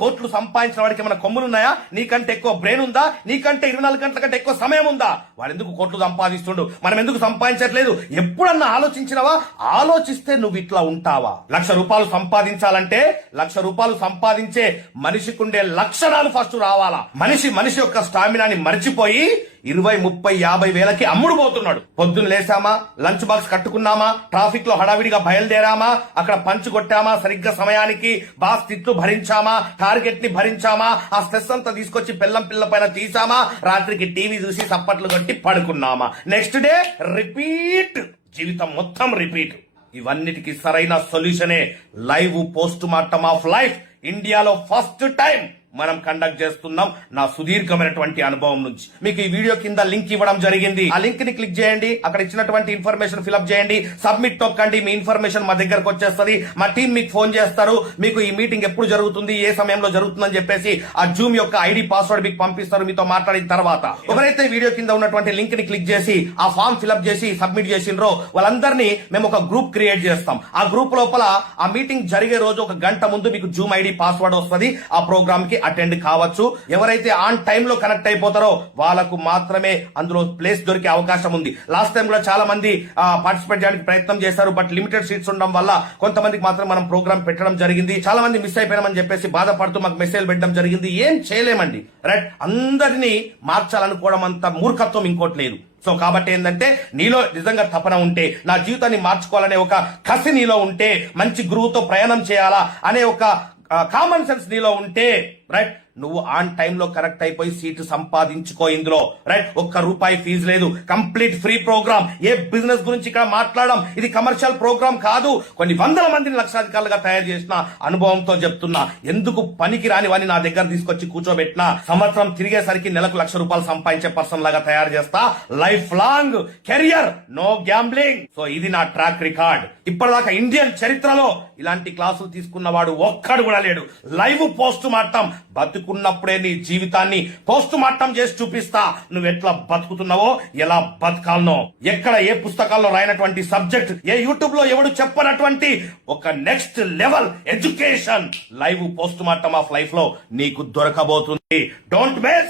కోట్లు సంపాదించిన వాడికి ఏమైనా కొమ్ములున్నాయా? నీకంటే ఎక్కువ బ్రెయిన్ ఉందా? నీకంటే 24 గంటల కంటే ఎక్కువ సమయం ఉందా? వాడు ఎందుకు కోట్లు సంపాదిస్తుండు, మనం ఎందుకు సంపాదించట్లేదు? ఎప్పుడన్నా ఆలోచించినవా? ఆలోచిస్తే నువ్వు ఇట్లా ఉంటావా? ₹1,00,000 సంపాదించాలంటే ₹1,00,000 సంపాదించే మనిషికుండే లక్షణాలు ఫస్ట్ రావాలా. మనిషి యొక్క స్టామినాని మర్చిపోయి 20, 30, 50 వేలకి అమ్ముడు పోతున్నాడు. పొద్దున్న లేసామా, లంచ్ బాక్స్ కట్టుకున్నామా, ట్రాఫిక్ లో హడావిడిగా బయలుదేరామా, అక్కడ పంచ్ కొట్టామా, సరిగ్గా సమయానికి బాస్ తిట్లు భరించామా, టార్గెట్ ని భరించామా, ఆ స్ట్రెస్ అంతా తీసుకొచ్చి పిల్ల పైన తీసామా, రాత్రికి టీవీ చూసి సప్పట్లు కొట్టి పడుకున్నామా, నెక్స్ట్ డే రిపీట్, జీవితం మొత్తం రిపీట్. ఇవన్నిటికి సరైన సొల్యూషనే live post mortem of life. ఇండియాలో ఫస్ట్ టైం మనం కండక్ట్ చేస్తున్నాం నా సుదీర్ఘమైనటువంటి అనుభవం నుంచి. మీకు ఈ వీడియో కింద లింక్ ఇవ్వడం జరిగింది. ఆ లింక్ ని క్లిక్ చేయండి, అక్కడ ఇచ్చినటువంటి ఇన్ఫర్మేషన్ ఫిల్అప్ చేయండి, సబ్మిట్ తొక్కండి, మీ ఇన్ఫర్మేషన్ మా దగ్గరకు వచ్చేస్తుంది. మా టీం మీకు ఫోన్ చేస్తారు, మీకు ఈ మీటింగ్ ఎప్పుడు జరుగుతుంది, ఏ సమయంలో జరుగుతుందని చెప్పేసి ఆ జూమ్ యొక్క ఐడి పాస్వర్డ్ మీకు పంపిస్తారు. మీతో మాట్లాడిన తర్వాత ఎవరైతే వీడియో కింద ఉన్నటువంటి లింక్ ని క్లిక్ చేసి ఆ ఫామ్ ఫిల్అప్ చేసి సబ్మిట్ చేసిండ్రో వాళ్ళందరినీ మేము ఒక గ్రూప్ క్రియేట్ చేస్తాం. ఆ గ్రూప్ లోపల ఆ మీటింగ్ జరిగే రోజు 1 గంట ముందు మీకు జూమ్ ఐడి పాస్వర్డ్ వస్తుంది. ఆ ప్రోగ్రామ్ కి అటెండ్ కావచ్చు. ఎవరైతే ఆన్ టైమ్ లో కనెక్ట్ అయిపోతారో వాళ్ళకు మాత్రమే అందులో ప్లేస్ దొరికే అవకాశం ఉంది. లాస్ట్ టైం కూడా చాలా మంది పార్టిసిపేట్ చేయడానికి ప్రయత్నం చేశారు, బట్ లిమిటెడ్ సీట్స్ ఉండడం వల్ల కొంతమందికి మాత్రం మనం ప్రోగ్రామ్ పెట్టడం జరిగింది. చాలా మంది మిస్ అయిపోయినామని చెప్పేసి బాధపడుతూ మాకు మెసేజ్ పెట్టడం జరిగింది. ఏం చేయలేమండి, రైట్? అందరినీ మార్చాలనుకోవడం అంత మూర్ఖత్వం ఇంకోటి లేదు. సో కాబట్టి ఏంటంటే నీలో నిజంగా తపన ఉంటే, నా జీవితాన్ని మార్చుకోవాలనే ఒక కసి నీలో ఉంటే, మంచి గురువుతో ప్రయాణం చేయాలా అనే ఒక కామన్ సెన్స్ నీలో ఉంటే, రైట్, నువ్వు ఆన్ టైంలో కరెక్ట్ అయిపోయి సీటు సంపాదించుకో ఇందులో, రైట్? ₹1 ఫీజు లేదు, కంప్లీట్ ఫ్రీ ప్రోగ్రామ్. ఏ బిజినెస్ గురించి ఇక్కడ మాట్లాడడం, ఇది కమర్షియల్ ప్రోగ్రామ్ కాదు. కొన్ని వందల మందిని లక్షాధికారులుగా తయారు చేసిన అనుభవంతో చెప్తున్నా. ఎందుకు పనికి రాని వాడిని నా దగ్గర తీసుకొచ్చి కూర్చోబెట్టినా సంవత్సరం తిరిగేసరికి నెలకు ₹1,00,000 సంపాదించే పర్సన్ లాగా తయారు చేస్తా. Life long career, no gambling. So ఇది నా ట్రాక్ రికార్డ్. ఇప్పటిదాకా ఇండియన్ చరిత్రలో ఇలాంటి క్లాసులు తీసుకున్నవాడు ఒక్కడు కూడా లేడు. లైవ్ పోస్ట్ మార్టం, బతుకున్నప్పుడే నీ జీవితాన్ని పోస్ట్ మార్టం చేసి చూపిస్తా. నువ్వు ఎట్లా బతుకుతున్నావో, ఎలా బతకాలనో, ఎక్కడ ఏ పుస్తకాల్లో రాయనటువంటి సబ్జెక్ట్, ఏ యూట్యూబ్ లో ఎవడు చెప్పనటువంటి ఒక next level education live post mortem of life లో నీకు దొరకబోతుంది. Don't miss.